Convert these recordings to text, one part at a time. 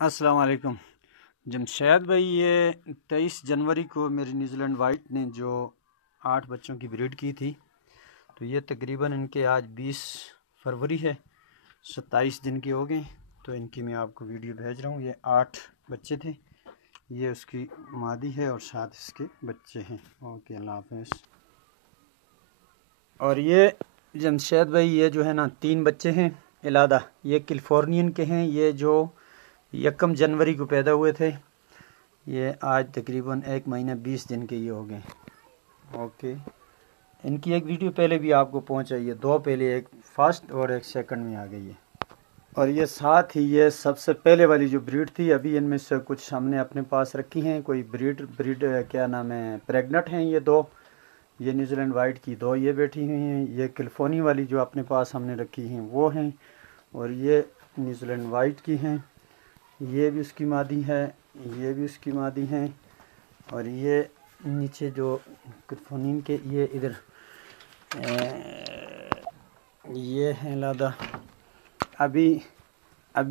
अस्सलाम वालेकुम जमशेद भाई। ये 23 जनवरी को मेरी न्यूजीलैंड वाइट ने जो 8 बच्चों की ब्रीड की थी, तो ये तकरीबन इनके आज 20 फरवरी है, 27 दिन के हो गए। तो इनकी मैं आपको वीडियो भेज रहा हूँ। ये 8 बच्चे थे, ये उसकी मादी है और साथ इसके बच्चे हैं। ओके, अल्लाह हाफ़िज़। और ये जमशेद भाई ये जो है ना 3 बच्चे हैं इलादा, ये कैलिफोर्नियन के हैं। ये जो 1 जनवरी को पैदा हुए थे, ये आज तकरीबन 1 महीना 20 दिन के ये हो गए। ओके, इनकी एक वीडियो पहले भी आपको पहुंचाई है, 2 पहले, एक फर्स्ट और एक सेकंड में आ गई है। और ये साथ ही ये सबसे पहले वाली जो ब्रीड थी, अभी इनमें से कुछ हमने अपने पास रखी हैं। कोई ब्रीड क्या नाम है, प्रेग्नेंट हैं ये 2। ये न्यूजीलैंड वाइट की 2 ये बैठी हुई हैं। ये कैलिफोर्निया वाली जो अपने पास हमने रखी हैं वो हैं, और ये न्यूजीलैंड वाइट की हैं। ये भी उसकी मादी है, ये भी उसकी मादी हैं। और ये नीचे जो कैलिफोर्निया के ये इधर ये हैं लादा। अभी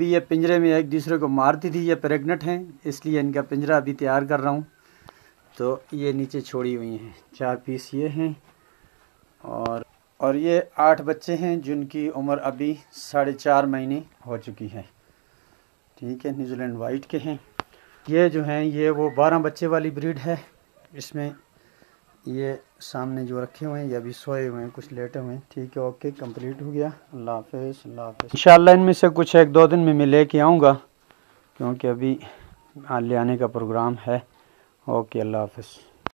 ये पिंजरे में एक दूसरे को मारती थी। ये प्रेग्नेंट हैं, इसलिए इनका पिंजरा अभी तैयार कर रहा हूँ। तो ये नीचे छोड़ी हुई हैं, 4 पीस ये हैं। और ये 8 बच्चे हैं जिनकी उम्र अभी 4.5 महीने हो चुकी है। ठीक है, न्यूजीलैंड वाइट के हैं ये जो हैं। ये वो 12 बच्चे वाली ब्रीड है। इसमें ये सामने जो रखे हुए हैं ये अभी सोए हुए हैं, कुछ लेटे हुए हैं। ठीक है, ओके, कंप्लीट हो गया। अल्लाह हाफ़िज़, अल्लाह हाफ़िज़। इंशाल्लाह इनमें से कुछ 1-2 दिन में मैं लेके आऊँगा, क्योंकि अभी ले आने का प्रोग्राम है। ओके, अल्लाह हाफ़िज़।